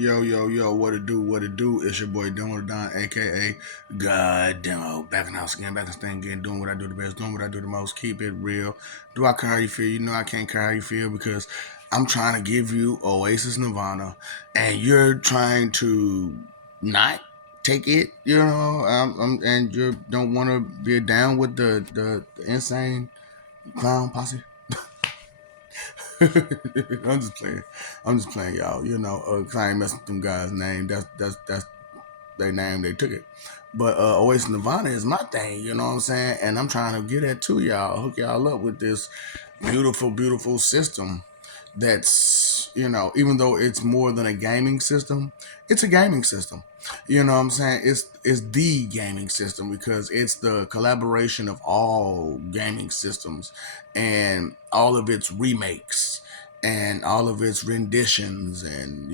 Yo, yo, yo, what it do, what it do? It's your boy Don Don, aka God Demo. Back in the house again, back in the thing again, doing what I do the best, doing what I do the most, keep it real. Do I care how you feel? You know I can't care how you feel because I'm trying to give you Oasis Nirvana and you're trying to not take it, and you don't want to be down with the insane clown posse. I'm just playing. I'm just playing, y'all. 'Cause I ain't messing with them guys' name. That's their name. They took it. But Oasis Nirvana is my thing. You know what I'm saying? And I'm trying to get that to y'all, hook y'all up with this beautiful, beautiful system. That's even though it's more than a gaming system, it's a gaming system. You know what I'm saying? It's the gaming system because it's the collaboration of all gaming systems and all of its remakes and all of its renditions and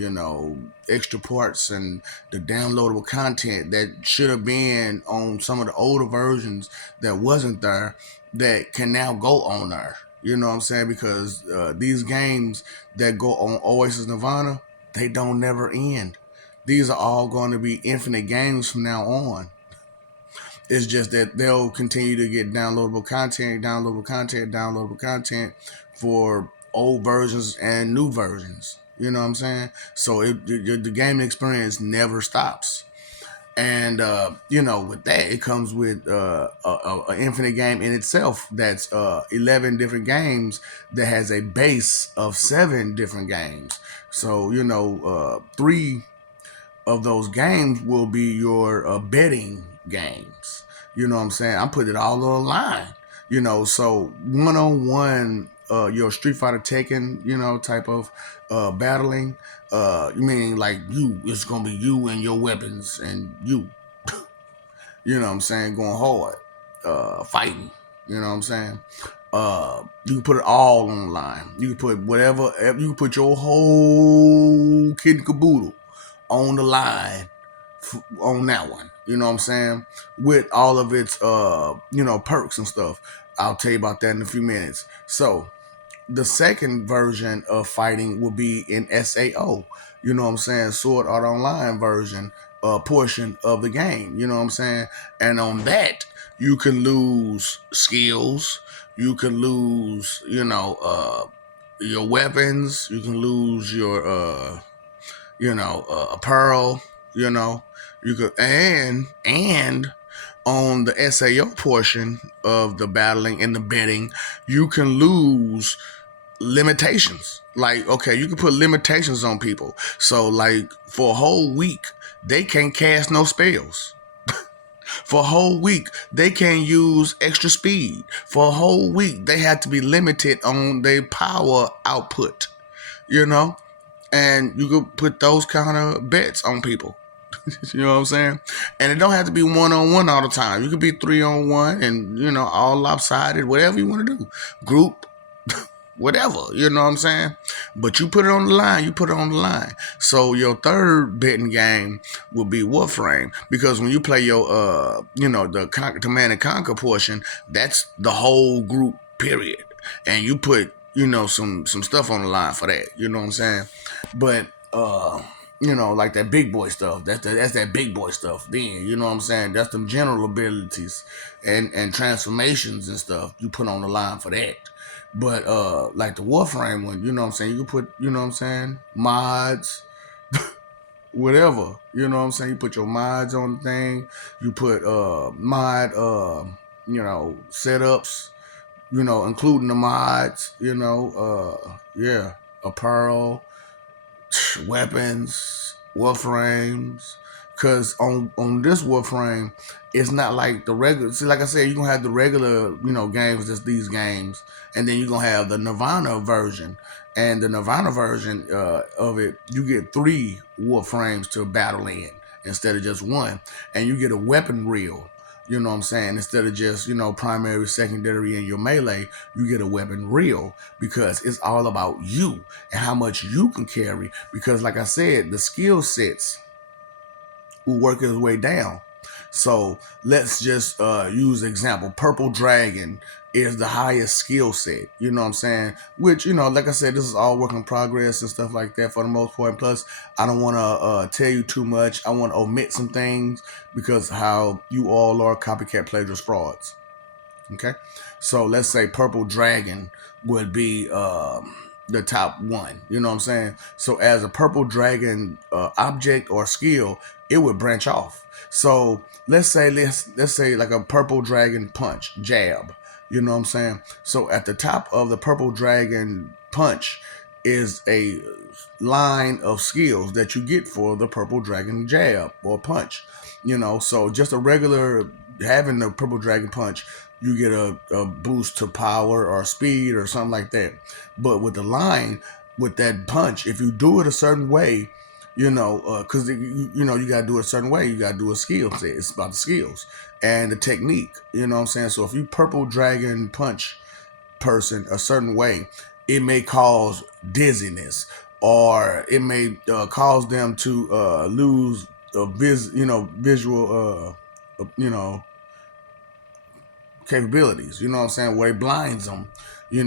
extra parts and the downloadable content that should have been on some of the older versions that wasn't there that can now go on there. You know what I'm saying? Because these games that go on Oasis Nirvana, they don't never end. These are all going to be infinite games from now on. It's just that they'll continue to get downloadable content for old versions and new versions. You know what I'm saying? So the gaming experience never stops. And with that, it comes with an infinite game in itself. That's 11 different games that has a base of 7 different games. So three of those games will be your betting games. You know what I'm saying? I'm putting it all on the line. So one-on-one, your Street Fighter Tekken, type of battling. You mean like it's gonna be you and your weapons and you. You know what I'm saying? Going hard, fighting. You know what I'm saying? You can put it all on the line. You can put whatever. You can put your whole kid and caboodle on the line on that one. You know what I'm saying? With all of its perks and stuff. I'll tell you about that in a few minutes. So the second version of fighting will be in SAO. You know what I'm saying? Sword Art Online version portion of the game. You know what I'm saying? And on that, you can lose skills. You can lose, your weapons. You can lose your apparel, you could and on the SAO portion of the battling and the betting, you can lose limitations. Like, okay, you can put limitations on people. So like for a whole week, they can't cast no spells. For a whole week, they can't use extra speed. For a whole week, they have to be limited on their power output, you know? And you could put those kind of bets on people. You know what I'm saying? And it don't have to be 1-on-1 all the time. You could be 3-on-1 and, all lopsided, whatever you want to do. Group, whatever, you know what I'm saying? But you put it on the line, you put it on the line. So your third betting game will be Warframe. Because when you play your, the Command and Conquer portion, that's the whole group, period. And you put, some stuff on the line for that. You know what I'm saying? But like that big boy stuff. That's that big boy stuff. Then you know what I'm saying. That's them general abilities and transformations and stuff you put on the line for that. But like the Warframe one, you know what I'm saying. You can put mods, whatever. You know what I'm saying. You put your mods on the thing. You put mod setups. Including the mods. Yeah, apparel, weapons, warframes. Cause on this warframe, it's not like the regular. See, like I said, you're gonna have the regular, games, just these games, and then you're gonna have the Nirvana version. And the Nirvana version of it, you get 3 warframes to battle in instead of just one, and you get a weapon reel. You know what I'm saying? Instead of just, primary, secondary, and your melee, you get a weapon reel because it's all about you and how much you can carry. Because, like I said, the skill sets will work its way down. So let's just use example. Purple Dragon is the highest skill set. You know what I'm saying? Which, like I said, this is all work in progress and stuff like that for the most part. And plus, I don't want to tell you too much. I want to omit some things because how you all are copycat plagiarist frauds. Okay, so let's say Purple Dragon would be the top one. You know what I'm saying? So as a Purple Dragon object or skill, it would branch off. So let's say like a Purple Dragon punch jab. You know what I'm saying? So at the top of the Purple Dragon punch is a line of skills that you get for the Purple Dragon jab or punch. So just a regular having the Purple Dragon punch, you get a boost to power or speed or something like that. But with the line, with that punch, if you do it a certain way, because you got to do it a certain way. You got to do a skill set. It's about the skills and the technique. You know what I'm saying? So if you Purple Dragon punch person a certain way, it may cause dizziness, or it may cause them to lose visual capabilities. You know what I'm saying? Where it blinds them,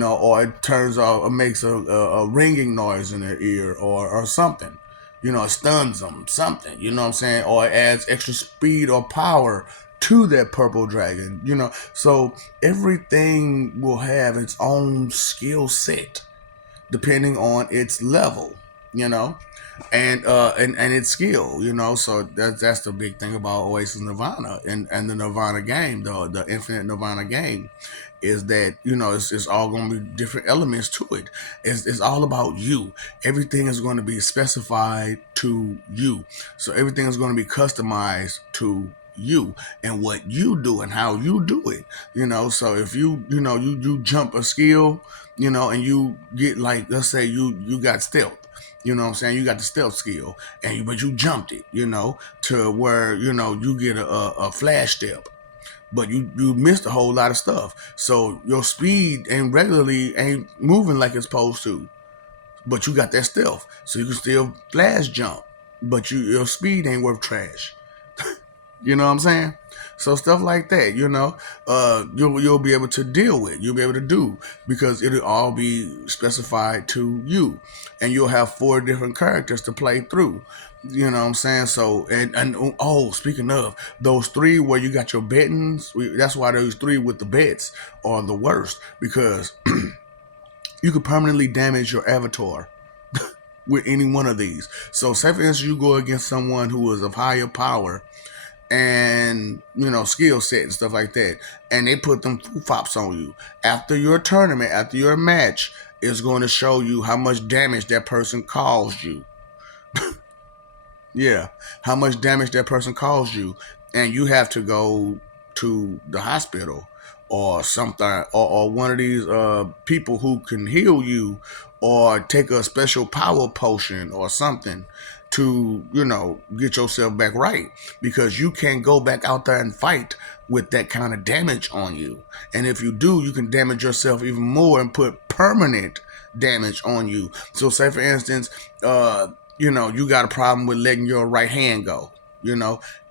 or it turns off, or makes a ringing noise in their ear, or something. It stuns them, something. You know what I'm saying? Or it adds extra speed or power to that Purple Dragon. So everything will have its own skill set depending on its level. You know, and its skill. So that's the big thing about Oasis Nirvana and the Nirvana game, the Infinite Nirvana game, is that it's all going to be different elements to it. It's all about you. Everything is going to be specified to you. So everything is going to be customized to you and what you do and how you do it. So if you jump a skill, and you get, like, let's say you got stealth. You know what I'm saying? You got the stealth skill, but you jumped it, to where you get a flash step, but you missed a whole lot of stuff. So your speed ain't moving like it's supposed to, but you got that stealth, so you can still flash jump, but your speed ain't worth trash. You know what I'm saying? So stuff like that, you'll be able to deal with, you'll be able to do, because it'll all be specified to you, and you'll have 4 different characters to play through. You know what I'm saying? So and oh, speaking of those 3 where you got your bettings, that's why those 3 with the bets are the worst, because you could permanently damage your avatar with any one of these. So say for instance you go against someone who is of higher power and skill set and stuff like that, and they put them fops on you. After your tournament, after your match, it's going to show you how much damage that person caused you. Yeah, how much damage that person caused you, and you have to go to the hospital or something, or one of these people who can heal you, or take a special power potion or something to get yourself back right, because you can't go back out there and fight with that kind of damage on you. And if you do, you can damage yourself even more and put permanent damage on you. So say for instance, you got a problem with letting your right hand go,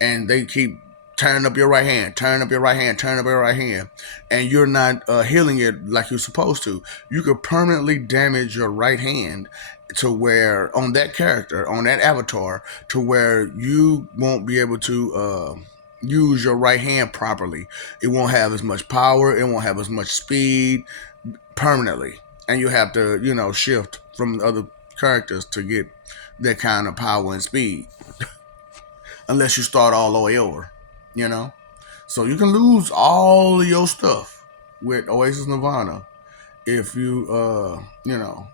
and they keep turning up your right hand, turning up your right hand, turning up your right hand, and you're not healing it like you're supposed to. You could permanently damage your right hand to where, on that character, on that avatar, to where you won't be able to use your right hand properly. It won't have as much power, it won't have as much speed permanently, and you have to shift from other characters to get that kind of power and speed, unless you start all the way over. So you can lose all of your stuff with Oasis Nirvana if you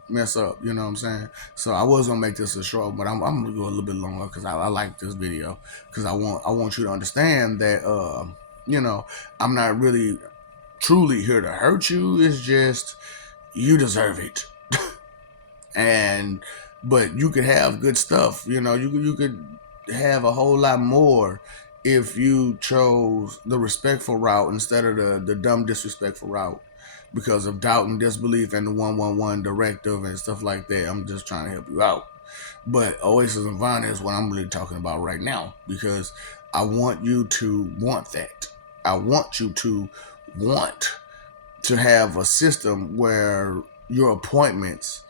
mess up. You know what I'm saying? So I was gonna make this a short, but I'm gonna go a little bit longer because I like this video, because I want you to understand that I'm not really truly here to hurt you. It's just you deserve it. But you could have good stuff. You could have a whole lot more if you chose the respectful route instead of the dumb disrespectful route, because of doubt and disbelief and the 111 directive and stuff like that. I'm just trying to help you out. But Oasis Nirvana is what I'm really talking about right now, because I want you to want that. I want you to want to have a system where your appointments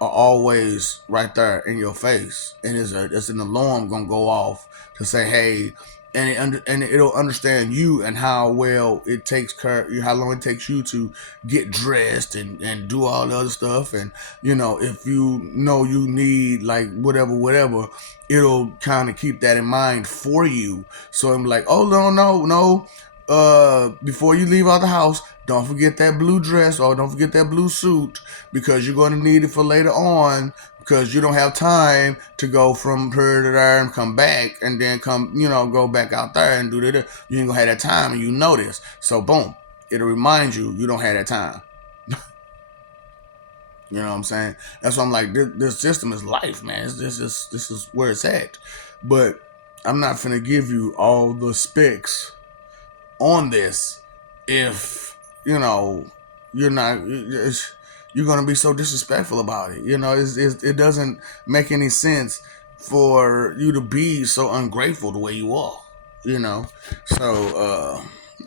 are always right there in your face, and it's an alarm gonna go off to say, "Hey," and it'll understand you and how well it takes care, how long it takes you to get dressed and do all the other stuff, and if you know you need like whatever, it'll kind of keep that in mind for you. So I'm like, oh no, before you leave out the house, don't forget that blue dress or don't forget that blue suit because you're going to need it for later on because you don't have time to go from here to there and come back and then come, go back out there and do that. You ain't gonna have that time and you know this. So boom, it'll remind you you don't have that time. You know what I'm saying? That's why I'm like, this system is life, man. This is where it's at. But I'm not finna give you all the specs on this if you're not you're gonna be so disrespectful about it. It doesn't make any sense for you to be so ungrateful the way you are. So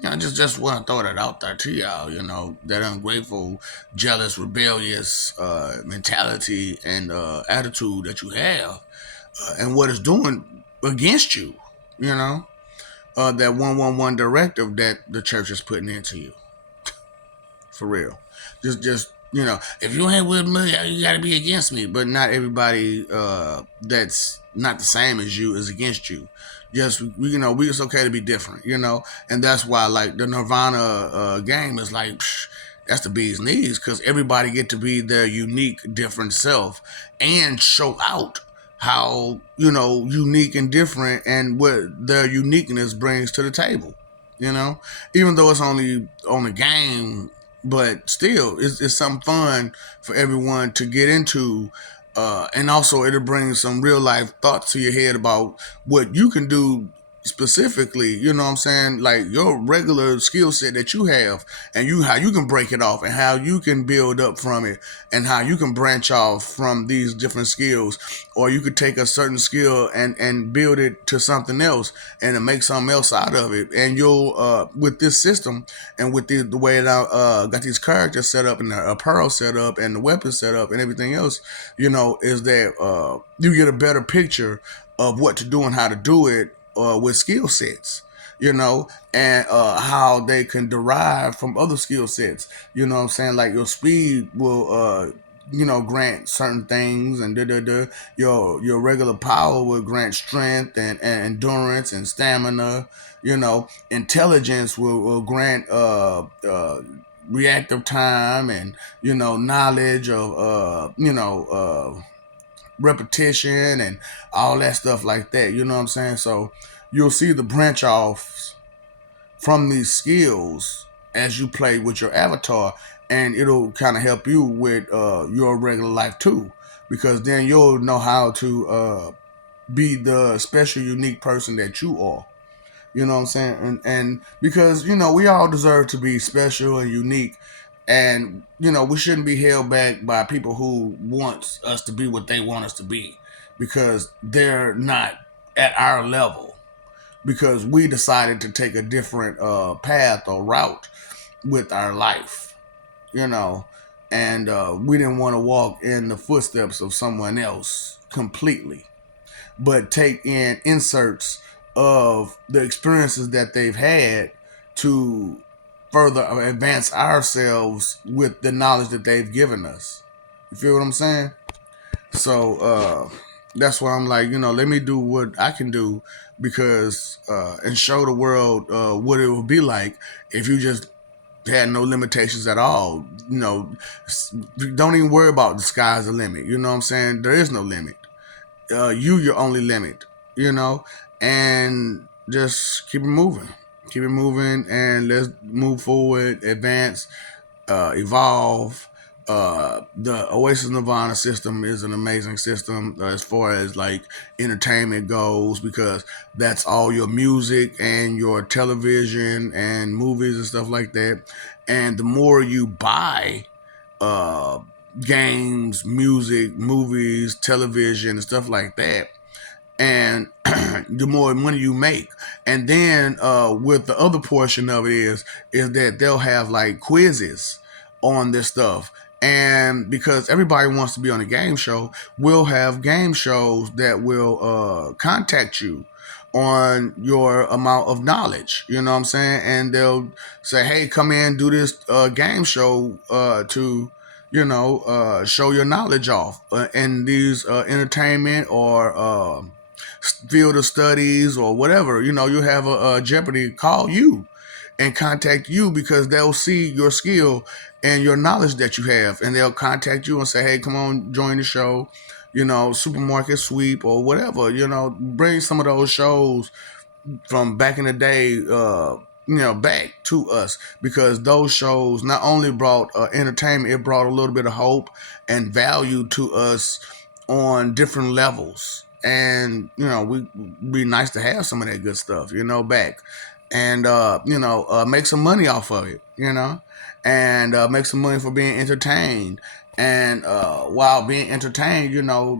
I just want to throw that out there to y'all. That ungrateful, jealous, rebellious mentality and attitude that you have, and what it's doing against you. You know, that 111 directive that the church is putting into you. For real. Just if you ain't with me, you gotta be against me. But not everybody that's not the same as you is against you. Just it's okay to be different, and that's why like the Nirvana game is like that's the bee's knees because everybody get to be their unique, different self and show out how unique and different and what their uniqueness brings to the table. Even though it's only on the game, but still, it's something fun for everyone to get into. And also, it'll bring some real life thoughts to your head about what you can do specifically. You know what I'm saying? Like your regular skill set that you have, and how you can break it off, and how you can build up from it, and how you can branch off from these different skills. Or you could take a certain skill and build it to something else, and then make something else out of it. And you'll with this system and with the way that I got these characters set up and the apparel set up and the weapons set up and everything else, is that you get a better picture of what to do and how to do it with skill sets. And how they can derive from other skill sets. You know what I'm saying? Like your speed will grant certain things, and your regular power will grant strength and endurance and stamina. Intelligence will grant reactive time and knowledge of repetition and all that stuff like that. You know what I'm saying? So you'll see the branch offs from these skills as you play with your avatar, and it'll kind of help you with your regular life too, because then you'll know how to be the special, unique person that you are. You know what I'm saying? And because we all deserve to be special and unique, and we shouldn't be held back by people who want us to be what they want us to be, because they're not at our level, because we decided to take a different path or route with our life, you know, and we didn't want to walk in the footsteps of someone else completely, but take in inserts of the experiences that they've had to further advance ourselves with the knowledge that they've given us. You feel what I'm saying? So that's why I'm like, let me do what I can do, because and show the world what it would be like if you just had no limitations at all. Don't even worry about the sky's the limit. You know what I'm saying? There is no limit. Your only limit. And just keep it moving, and let's move forward, advance, evolve. The Oasis Nirvana system is an amazing system as far as like entertainment goes, because that's all your music and your television and movies and stuff like that. And the more you buy uh, games, music, movies, television, and stuff like that, and the more money you make. And then with the other portion of it is that they'll have like quizzes on this stuff. And because everybody wants to be on a game show, we'll have game shows that will contact you on your amount of knowledge. You know what I'm saying? And they'll say, "Hey, come in, do this game show to show your knowledge off in these entertainment or field of studies or whatever." You have a Jeopardy call you and contact you because they'll see your skill and your knowledge that you have, and they'll contact you and say, "Hey, come on, join the show." Supermarket sweep or whatever. Bring some of those shows from back in the day, back to us, because those shows not only brought entertainment, it brought a little bit of hope and value to us on different levels. And we be nice to have some of that good stuff, back, and make some money off of it, and make some money for being entertained. And while being entertained,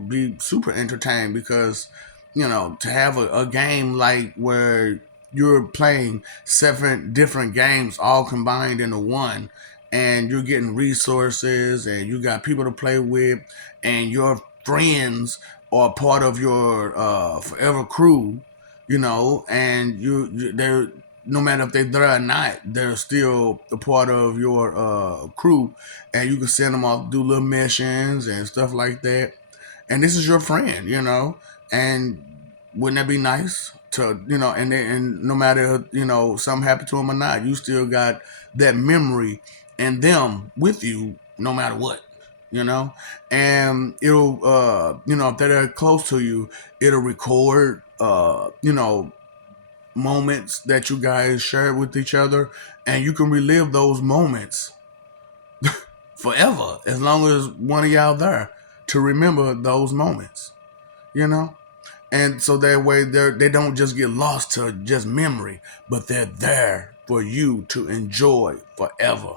be super entertained, because to have a game like where you're playing 7 different games all combined into one, and you're getting resources and you got people to play with, and your friends are part of your forever crew, and they're, no matter if they're there or not, they're still a part of your crew, and you can send them off, do little missions and stuff like that. And this is your friend, and wouldn't that be nice to, and no matter, something happened to him or not, you still got that memory and them with you no matter what, and it'll, if they're close to you, it'll record, moments that you guys shared with each other, and you can relive those moments forever, as long as one of y'all there to remember those moments, you know? And so that way they don't just get lost to just memory, but they're there for you to enjoy forever,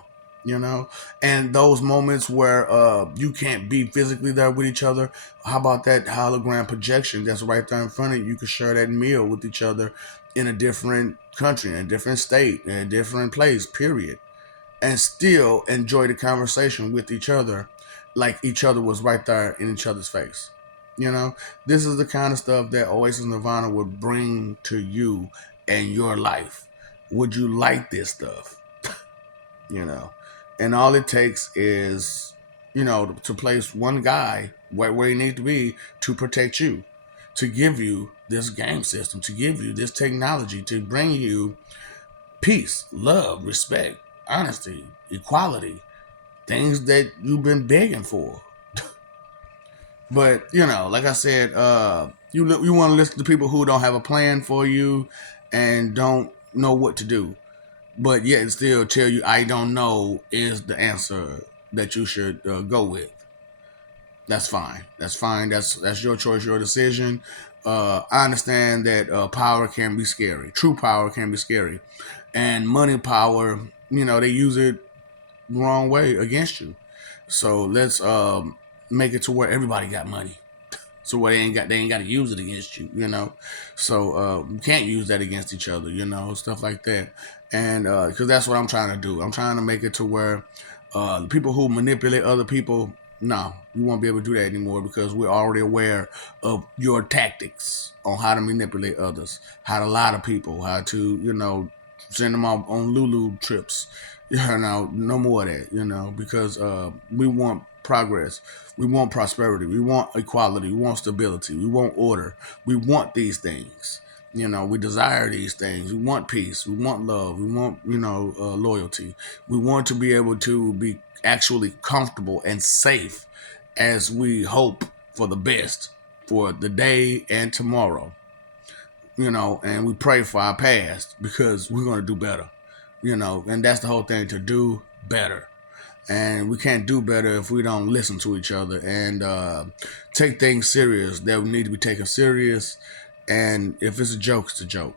And those moments where you can't be physically there with each other, how about that hologram projection that's right there in front of you? You can share that meal with each other in a different country, in a different state, in a different place, period, and still enjoy the conversation with each other like each other was right there in each other's face. This is the kind of stuff that Oasis Nirvana would bring to you and your life. Would you like this stuff? you know, and all it takes is, to place one guy where he needs to be to protect you, to give you this game system, to give you this technology, to bring you peace, love, respect, honesty, equality, things that you've been begging for. But like I said, you want to listen to people who don't have a plan for you and don't know what to do, but yet still tell you "I don't know" is the answer that you should go with. That's fine. That's fine. That's your choice, your decision. I understand that power can be scary. True power can be scary, and money power. They use it the wrong way against you. So let's make it to where everybody got money. So where they ain't got to use it against you. So you can't use that against each other, stuff like that. And because that's what I'm trying to do. I'm trying to make it to where the people who manipulate other people, no, you won't be able to do that anymore, because we're already aware of your tactics on how to manipulate others, how to lie to people, how to, send them off on Lulu trips. No more of that, because we want progress. We want prosperity. We want equality. We want stability. We want order. We want these things. We desire these things. We want peace. We want love. We want, loyalty. We want to be able to be actually comfortable and safe as we hope for the best for the day and tomorrow. And we pray for our past, because we're going to do better. And that's the whole thing, to do better. And we can't do better if we don't listen to each other and take things serious that need to be taken serious. And if it's a joke, it's a joke.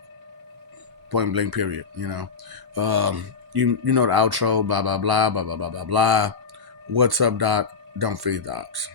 Point blank, period. You know the outro, blah blah blah blah blah blah blah blah. What's up, Doc? Don't feed docs.